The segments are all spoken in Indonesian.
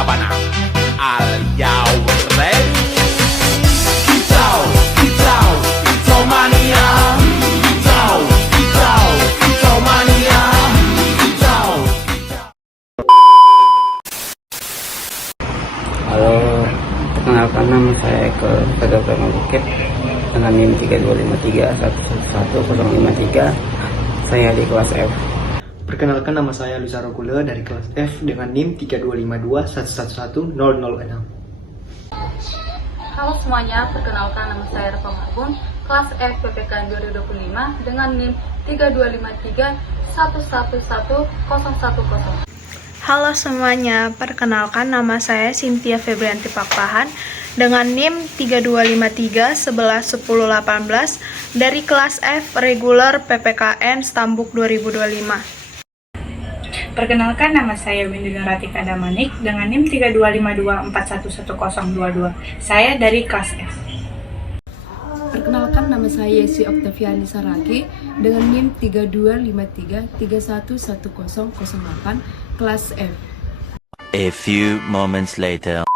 Siapa now? Are you ready? Kicau, kicau, kicau mania. Kicau, kicau, kicau mania. Kicau, kicau. Halo, perkenalkan nama saya Eko Sadar Prima Bukit dengan NIM 3253111053. Saya di kelas F. Perkenalkan, nama saya Luisa Rogula dari kelas F dengan NIM 32521111006. Halo semuanya, perkenalkan nama saya Rafa Marbun, kelas F PPK 2025 dengan NIM 32531111010. Halo semuanya, perkenalkan nama saya Cynthia Febrianti Pakpahan dengan NIM 3253111018 dari kelas F reguler PPKN Stambuk 2025. Perkenalkan, nama saya Windy Ratika Damanik dengan NIM 3252411022. Saya dari kelas F. Perkenalkan, nama saya Yesi Oktaviani Saragi dengan NIM 3253311008 kelas F. A few moments later.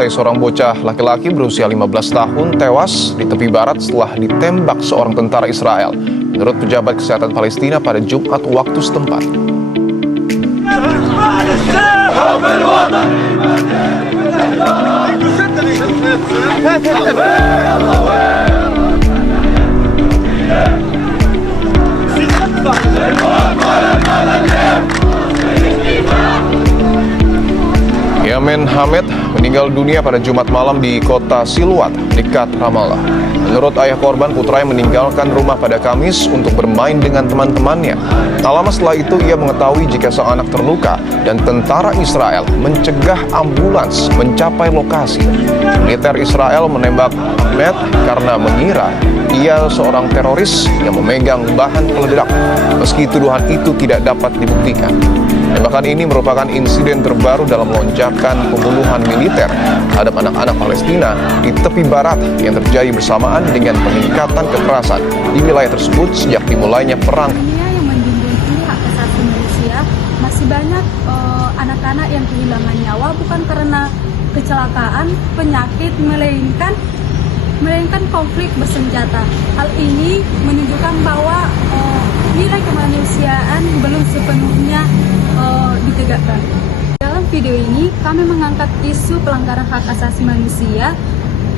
Seorang bocah laki-laki berusia 15 tahun tewas di tepi barat setelah ditembak seorang tentara Israel, menurut pejabat kesehatan Palestina pada Jumat waktu setempat. Yamin Hamed meninggal dunia pada Jumat malam di kota Silwat, dekat Ramallah. Menurut ayah korban, putranya meninggalkan rumah pada Kamis untuk bermain dengan teman-temannya. Tak lama setelah itu, ia mengetahui jika sang anak terluka dan tentara Israel mencegah ambulans mencapai lokasi. Militer Israel menembak Ahmed karena mengira ia seorang teroris yang memegang bahan peledak, meski tuduhan itu tidak dapat dibuktikan. Tembakan ini merupakan insiden terbaru dalam lonjakan pembunuhan militer terhadap anak-anak Palestina di tepi barat yang terjadi bersamaan dengan peningkatan kekerasan di wilayah tersebut sejak dimulainya perang. Yang menjunjung hak asasi manusia, masih banyak anak-anak yang kehilangan nyawa bukan karena kecelakaan, penyakit, melainkan konflik bersenjata. Hal ini menunjukkan bahwa nilai kemanusiaan belum sepenuhnya ditegakkan. Dalam video ini, kami mengangkat isu pelanggaran hak asasi manusia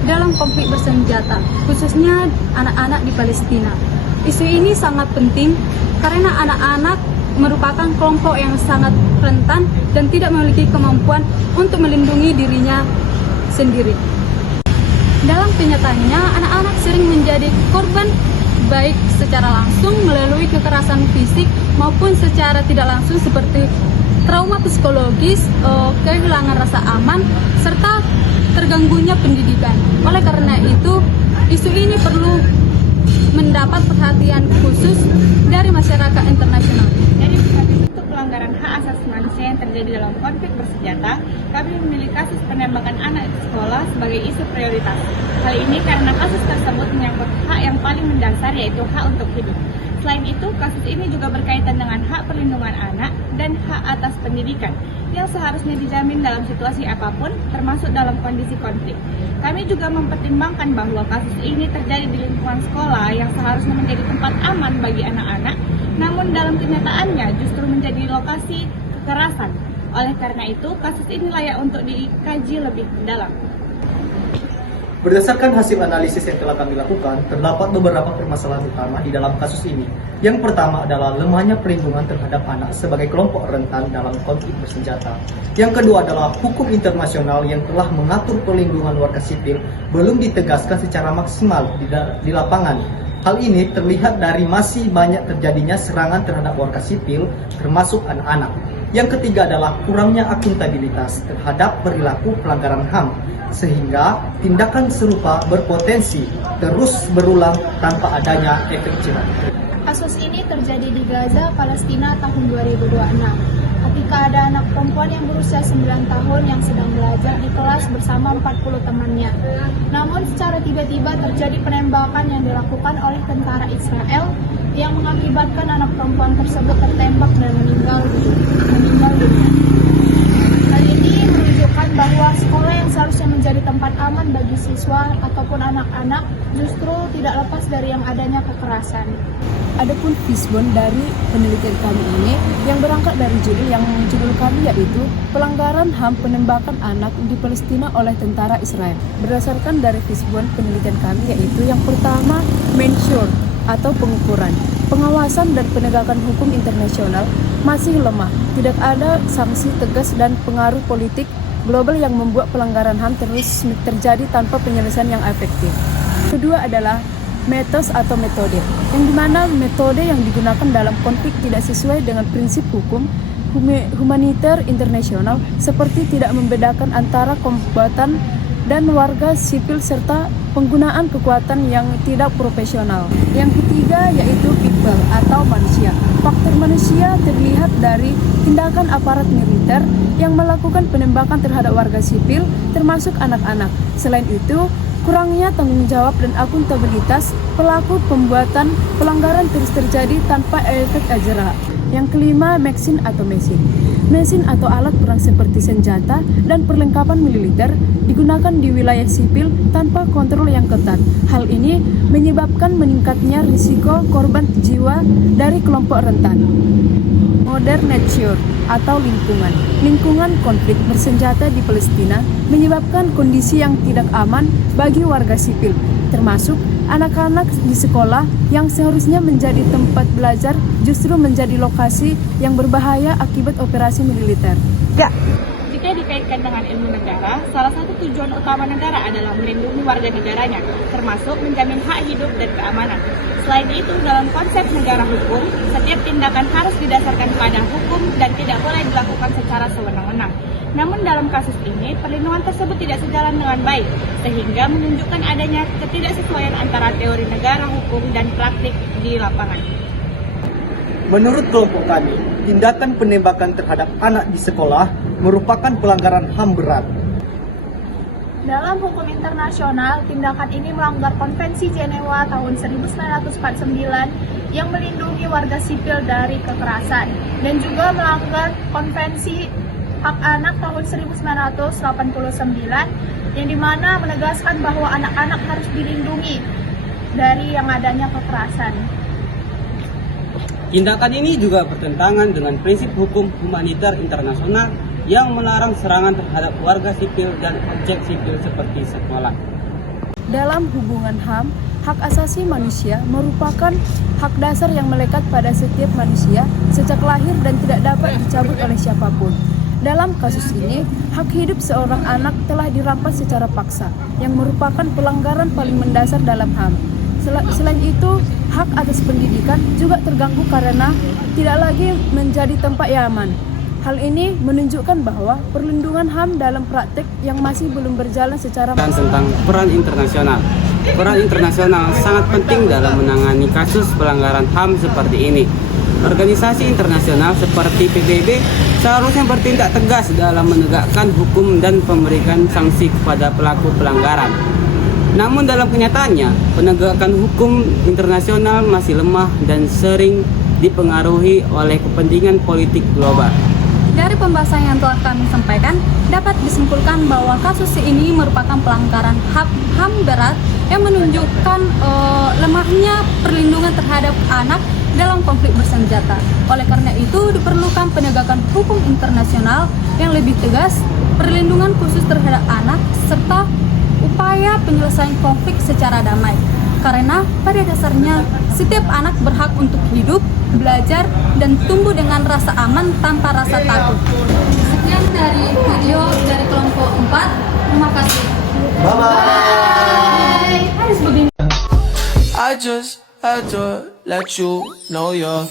dalam konflik bersenjata, khususnya anak-anak di Palestina. Isu ini sangat penting karena anak-anak merupakan kelompok yang sangat rentan dan tidak memiliki kemampuan untuk melindungi dirinya sendiri. Dalam kenyataannya, anak-anak sering menjadi korban baik secara langsung melalui kekerasan fisik maupun secara tidak langsung seperti trauma psikologis, kehilangan rasa aman, serta terganggunya pendidikan. Oleh karena itu, isu ini perlu mendapat perhatian khusus dari masyarakat internasional. Dari berbagai bentuk pelanggaran hak asasi manusia yang terjadi dalam konflik bersenjata, kami memilih kasus penembakan anak di sekolah sebagai isu prioritas. Hal ini karena kasus tersebut menyangkut hak yang paling mendasar, yaitu hak untuk hidup. Selain itu, kasus ini juga berkaitan dengan hak perlindungan anak dan hak atas pendidikan yang seharusnya dijamin dalam situasi apapun, termasuk dalam kondisi konflik. Kami juga mempertimbangkan bahwa kasus ini terjadi di lingkungan sekolah yang seharusnya menjadi tempat aman bagi anak-anak, namun dalam kenyataannya justru menjadi lokasi kekerasan. Oleh karena itu, kasus ini layak untuk dikaji lebih dalam. Berdasarkan hasil analisis yang telah kami lakukan, terdapat beberapa permasalahan utama di dalam kasus ini. Yang pertama adalah lemahnya perlindungan terhadap anak sebagai kelompok rentan dalam konflik bersenjata. Yang kedua adalah hukum internasional yang telah mengatur perlindungan warga sipil belum ditegaskan secara maksimal di lapangan. Hal ini terlihat dari masih banyak terjadinya serangan terhadap warga sipil, termasuk anak-anak. Yang ketiga adalah kurangnya akuntabilitas terhadap perilaku pelanggaran HAM, sehingga tindakan serupa berpotensi terus berulang tanpa adanya efek jerah. Kasus ini terjadi di Gaza, Palestina tahun 2026. Ketika ada anak perempuan yang berusia 9 tahun yang sedang belajar di kelas bersama 40 temannya. Namun secara tiba-tiba terjadi penembakan yang dilakukan oleh tentara Israel yang mengakibatkan anak perempuan tersebut tertembak dan meninggal dunia. Hal ini menunjukkan bahwa sekolah yang seharusnya menjadi tempat aman bagi siswa ataupun anak-anak justru tidak lepas dari yang adanya kekerasan. Adapun Fishbone dari penelitian kami ini yang berangkat dari judul kami yaitu pelanggaran HAM penembakan anak di Palestina oleh tentara Israel. Berdasarkan dari Fishbone penelitian kami yaitu yang pertama measure atau pengukuran. Pengawasan dan penegakan hukum internasional masih lemah. Tidak ada sanksi tegas dan pengaruh politik global yang membuat pelanggaran HAM terus terjadi tanpa penyelesaian yang efektif. Kedua adalah metode atau metode, yang dimana metode yang digunakan dalam konflik tidak sesuai dengan prinsip hukum humaniter internasional, seperti tidak membedakan antara kombatan dan warga sipil serta penggunaan kekuatan yang tidak profesional. Yang ketiga yaitu people atau manusia. Faktor manusia terlihat dari tindakan aparat militer yang melakukan penembakan terhadap warga sipil, termasuk anak-anak. Selain itu, kurangnya tanggung jawab dan akuntabilitas pelaku pembuatan pelanggaran terus terjadi tanpa efek jerah. Yang kelima, mesin atau mesin. Mesin atau alat perang seperti senjata dan perlengkapan militer digunakan di wilayah sipil tanpa kontrol yang ketat. Hal ini menyebabkan meningkatnya risiko korban jiwa dari kelompok rentan. Modern nature atau lingkungan. Lingkungan konflik bersenjata di Palestina menyebabkan kondisi yang tidak aman bagi warga sipil, termasuk anak-anak di sekolah yang seharusnya menjadi tempat belajar justru menjadi lokasi yang berbahaya akibat operasi militer. Jika dikaitkan dengan ilmu negara, salah satu tujuan utama negara adalah melindungi warga negaranya, termasuk menjamin hak hidup dan keamanan. Selain itu, dalam konsep negara hukum, setiap tindakan harus didasarkan pada hukum dan tidak boleh dilakukan secara sewenang-wenang. Namun dalam kasus ini, perlindungan tersebut tidak sejalan dengan baik, sehingga menunjukkan adanya ketidaksesuaian antara teori negara hukum dan praktik di lapangan. Menurut kelompok kami, tindakan penembakan terhadap anak di sekolah merupakan pelanggaran HAM berat. Dalam hukum internasional, tindakan ini melanggar Konvensi Jenewa tahun 1949 yang melindungi warga sipil dari kekerasan, dan juga melanggar Konvensi Hak Anak tahun 1989 yang dimana menegaskan bahwa anak-anak harus dilindungi dari yang adanya kekerasan. Tindakan ini juga bertentangan dengan prinsip hukum humaniter internasional yang melarang serangan terhadap warga sipil dan objek sipil seperti sekolah. Dalam hubungan HAM, hak asasi manusia merupakan hak dasar yang melekat pada setiap manusia sejak lahir dan tidak dapat dicabut oleh siapapun. Dalam kasus ini, hak hidup seorang anak telah dirampas secara paksa, yang merupakan pelanggaran paling mendasar dalam HAM. Selain itu, hak atas pendidikan juga terganggu karena tidak lagi menjadi tempat yang aman. Hal ini menunjukkan bahwa perlindungan HAM dalam praktek yang masih belum berjalan secara maksimal. Tentang peran internasional. Peran internasional sangat penting dalam menangani kasus pelanggaran HAM seperti ini. Organisasi internasional seperti PBB seharusnya bertindak tegas dalam menegakkan hukum dan memberikan sanksi kepada pelaku pelanggaran. Namun dalam kenyataannya, penegakan hukum internasional masih lemah dan sering dipengaruhi oleh kepentingan politik global. Dari pembahasan yang telah kami sampaikan, dapat disimpulkan bahwa kasus ini merupakan pelanggaran HAM berat yang menunjukkan lemahnya perlindungan terhadap anak dalam konflik bersenjata. Oleh karena itu, diperlukan penegakan hukum internasional yang lebih tegas, perlindungan khusus terhadap anak, serta upaya penyelesaian konflik secara damai. Karena pada dasarnya setiap anak berhak untuk hidup, belajar, dan tumbuh dengan rasa aman tanpa rasa takut. Sekian dari video dari kelompok 4. Terima kasih. Bye-bye. Harus begini. I just had to let you know you're